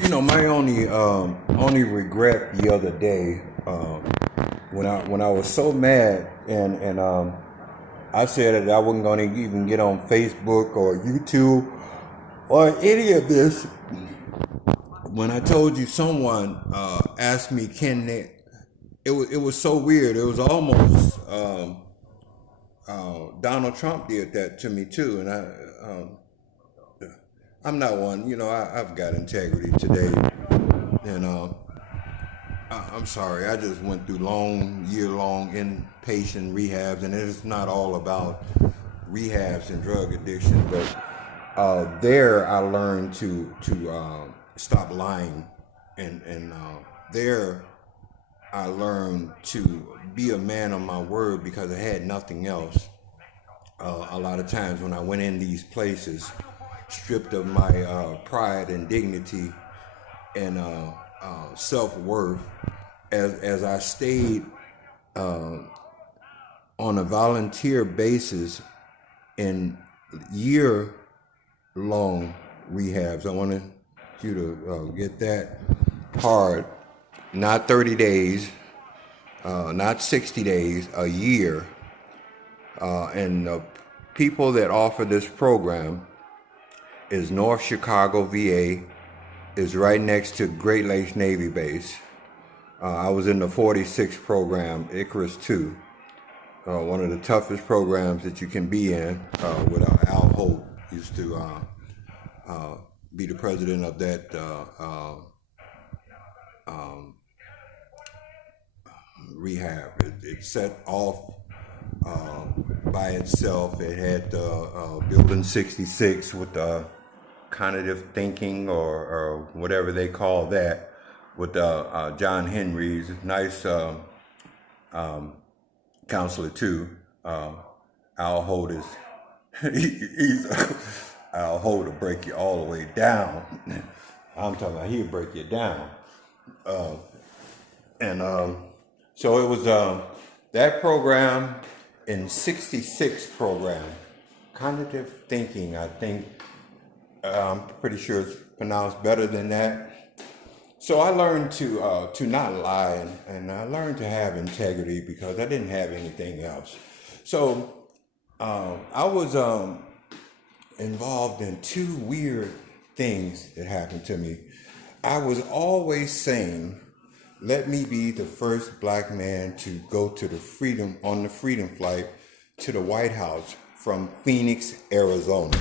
My only regret the other day, when I was so mad, and I said that I wasn't going to even get on Facebook or YouTube or any of this. When I told you someone asked me, can they? It was so weird. It was almost Donald Trump did that to me too, and I'm not one. I've got integrity today, and I'm sorry. I just went through year-long inpatient rehabs, and it's not all about rehabs and drug addiction. But there, I learned to stop lying, and there, I learned to be a man of my word because I had nothing else. A lot of times when I went in these places, stripped of my pride and dignity and self worth, as I stayed on a volunteer basis in year long rehabs. I wanted you to get that hard. Not 30 days, not 60 days, a year. And the people that offer this program is North Chicago VA, is right next to Great Lakes Navy Base. I was in the 46th program, Icarus 2, one of the toughest programs that you can be in. With Al Holt used to be the president of that rehab. It set off by itself. It had Building 66 with the cognitive thinking or whatever they call that, with John Henry's nice counselor too. Al Holt is he's Al Holt will break you all the way down. I'm talking about he'll break you down. And so it was that program in 66 program, cognitive thinking. I think I'm pretty sure it's pronounced better than that. So I learned to not lie, and I learned to have integrity because I didn't have anything else. So I was involved in two weird things that happened to me. I was always saying, let me be the first black man to go to the freedom flight to the White House from Phoenix, Arizona.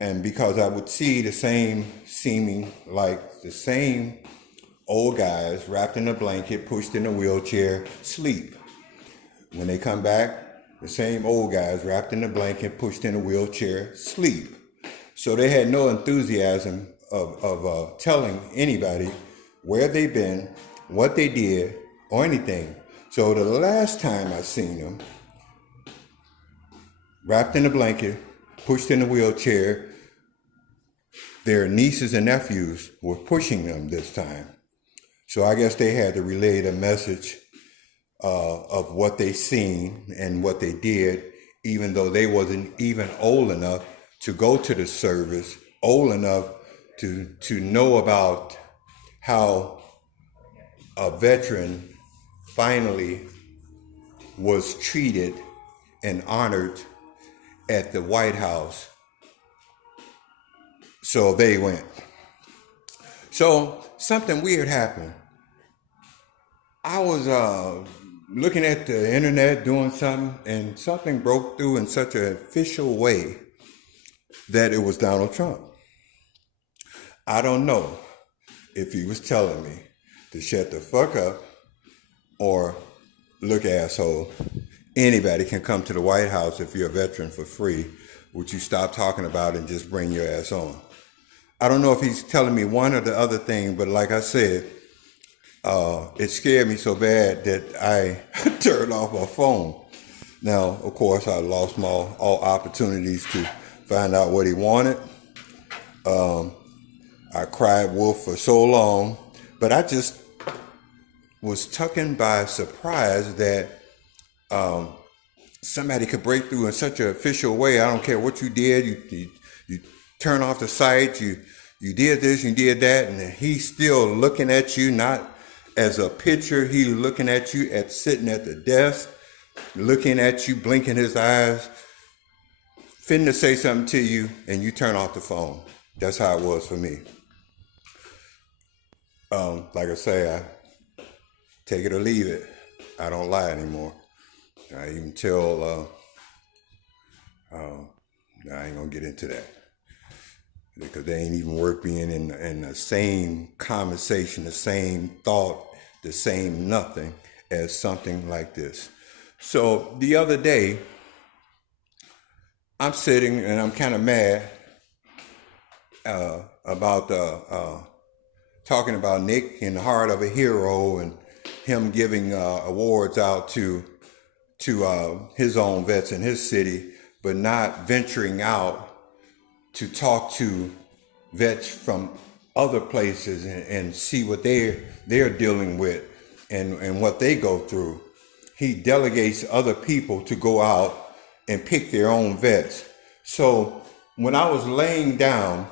And because I would see the same old guys wrapped in a blanket, pushed in a wheelchair, sleep. When they come back, the same old guys wrapped in a blanket, pushed in a wheelchair, sleep. So they had no enthusiasm of telling anybody where they've been, what they did, or anything. So the last time I seen them, wrapped in a blanket, pushed in a wheelchair, their nieces and nephews were pushing them this time. So I guess they had to relay the message of what they seen and what they did, even though they wasn't even old enough to go to the service, old enough to know about how a veteran finally was treated and honored at the White House. So they went. So something weird happened. I was looking at the internet doing something, and something broke through in such an official way that it was Donald Trump. I don't know if he was telling me to shut the fuck up or look, asshole, anybody can come to the White House if you're a veteran for free. Would you stop talking about it and just bring your ass on? I don't know if he's telling me one or the other thing, but like I said, it scared me so bad that I turned off my phone. Now, of course, I lost all opportunities to find out what he wanted. I cried wolf for so long, but I just was taken by surprise that somebody could break through in such an official way. I don't care what you did. You turn off the site. You did this, you did that, and he's still looking at you, not as a picture. He's looking at you at sitting at the desk, looking at you, blinking his eyes, finna say something to you, and you turn off the phone. That's how it was for me. Like I say, I take it or leave it. I don't lie anymore. I even tell, I ain't gonna get into that because they ain't even worth being in the same conversation, the same thought, the same nothing as something like this. So the other day, I'm sitting and I'm kind of mad about talking about Nick in the Heart of a Hero and him giving awards out to his own vets in his city, but not venturing out to talk to vets from other places and see what they're dealing with and what they go through. He delegates other people to go out and pick their own vets. So when I was laying down,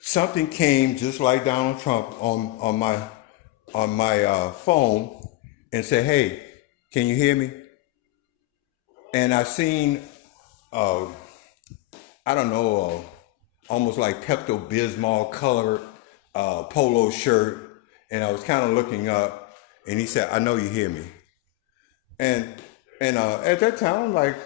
something came just like Donald Trump on my phone and said, "Hey, can you hear me?" And I seen I don't know, almost like Pepto-Bismol colored polo shirt, and I was kind of looking up, and he said, "I know you hear me." And at that time, I'm like,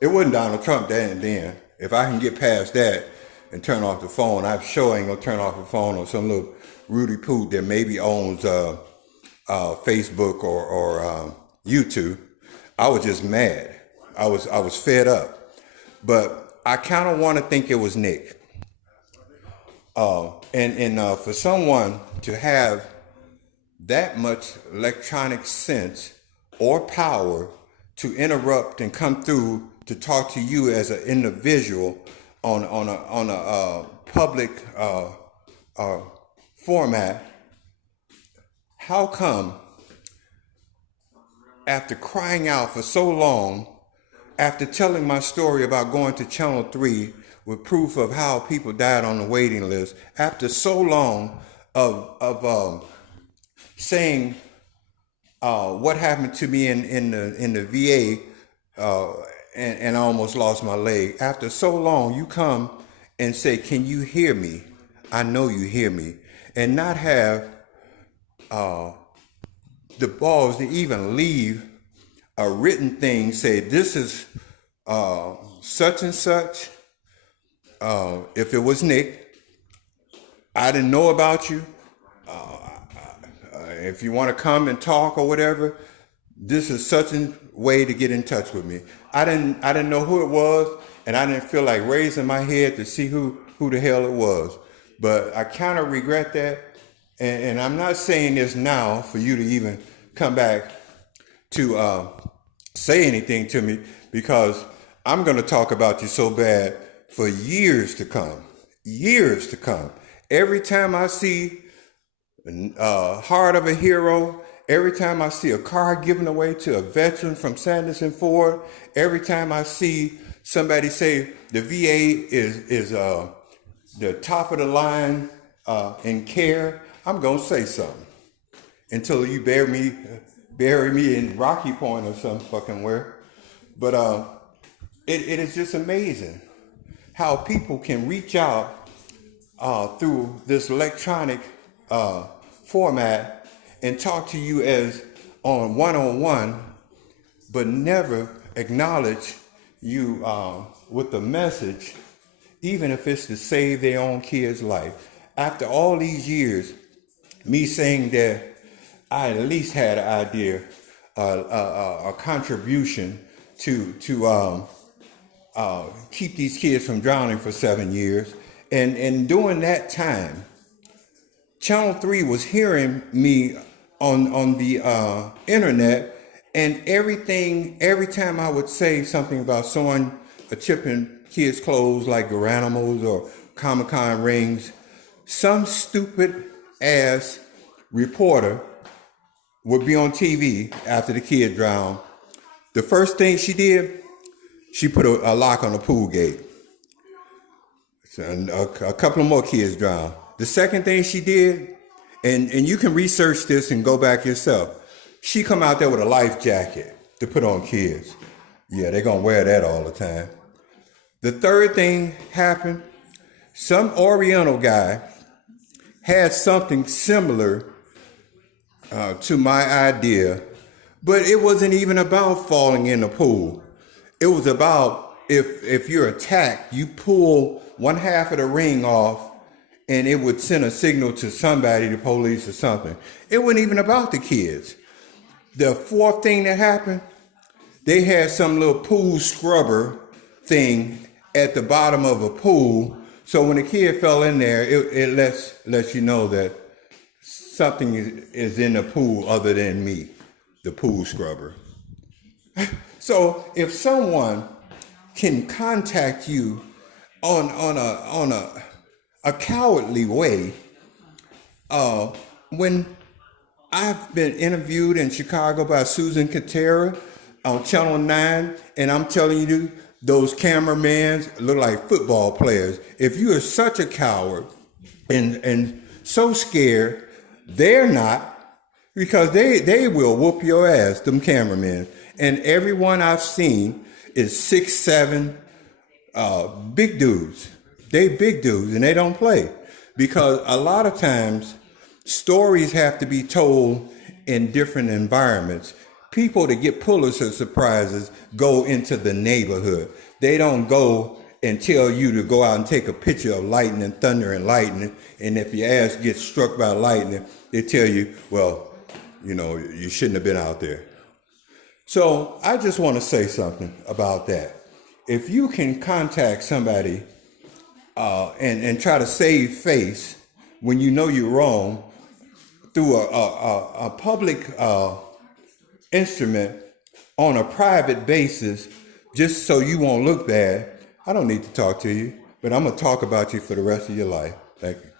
it wasn't Donald Trump then. If I can get past that and turn off the phone, I'm sure I ain't gonna turn off the phone on some little Rudy Poot that maybe owns Facebook or YouTube. I was just mad. I was fed up. But I kind of want to think it was Nick. And for someone to have that much electronic sense or power to interrupt and come through to talk to you as an individual on a public format, how come after crying out for so long, after telling my story about going to Channel 3 with proof of how people died on the waiting list, after so long of saying what happened to me in the VA, and I almost lost my leg. After so long, you come and say, "Can you hear me? I know you hear me," and not have the balls to even leave a written thing, say this is such and such. If it was Nick, I didn't know about you. If you want to come and talk or whatever, this is such a way to get in touch with me. I didn't know who it was, and I didn't feel like raising my head to see who the hell it was. But I kind of regret that, and I'm not saying this now for you to even come back to say anything to me, because I'm going to talk about you so bad for years to come. Years to come. Every time I see Heart of a Hero, every time I see a car given away to a veteran from Sanderson Ford, every time I see somebody say the VA is the top of the line in care, I'm going to say something until you bury me in Rocky Point or some fucking where. But it is just amazing how people can reach out through this electronic format and talk to you as on one-on-one, but never acknowledge you with the message, even if it's to save their own kid's life. After all these years, me saying that I at least had an idea, a contribution to keep these kids from drowning for 7 years. And during that time, Channel 3 was hearing me on the internet, and every time I would say something about sewing a chip in kids' clothes like Garanimals or Comic-Con rings, some stupid ass reporter would be on TV after the kid drowned. The first thing she did, she put a lock on the pool gate. And a couple of more kids drowned. The second thing she did, and you can research this and go back yourself. She come out there with a life jacket to put on kids. Yeah, they're gonna wear that all the time. The third thing happened. Some Oriental guy had something similar to my idea, but it wasn't even about falling in the pool. It was about if you're attacked, you pull one half of the ring off and it would send a signal to somebody, the police or something. It wasn't even about the kids. The fourth thing that happened, they had some little pool scrubber thing at the bottom of a pool. So when a kid fell in there, it lets you know that something is in the pool other than me, the pool scrubber. So if someone can contact you on a cowardly way, when I've been interviewed in Chicago by Susan Katera on Channel 9, and I'm telling you, those cameramen look like football players. If you are such a coward and so scared, they're not, because they will whoop your ass, them cameramen. And everyone I've seen is 6'7", big dudes. They big dudes and they don't play, because a lot of times stories have to be told in different environments. People that get Pulitzer prizes go into the neighborhood. They don't go and tell you to go out and take a picture of lightning, thunder, and lightning. And if your ass gets struck by lightning, they tell you, well, you shouldn't have been out there. So I just want to say something about that. If you can contact somebody and try to save face when you know you're wrong through a public instrument on a private basis, just so you won't look bad, I don't need to talk to you, but I'm going to talk about you for the rest of your life. Thank you.